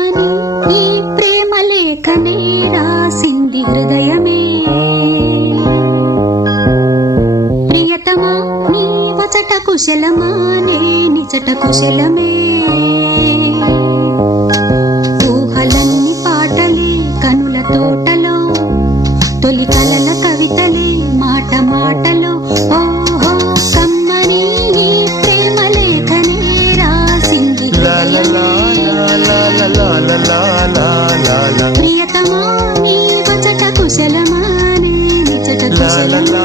కమ్మని ఈ ప్రేమ లేఖనే రాసింది హృదయమే. ప్రియతమా నీ వచట కుశలమా నే నిజట కుశలమే. ఊహలన్నీ పాటలే కనుల తోటలో, తొలి కలల కవితలే మాట మాటలో. ఓహో కమ్మని ఈ ప్రేమ లేఖనే రాసింది హృదయమే. ప్రియతమా నీ వచట కుశలమా నే నిజట కుశలమే.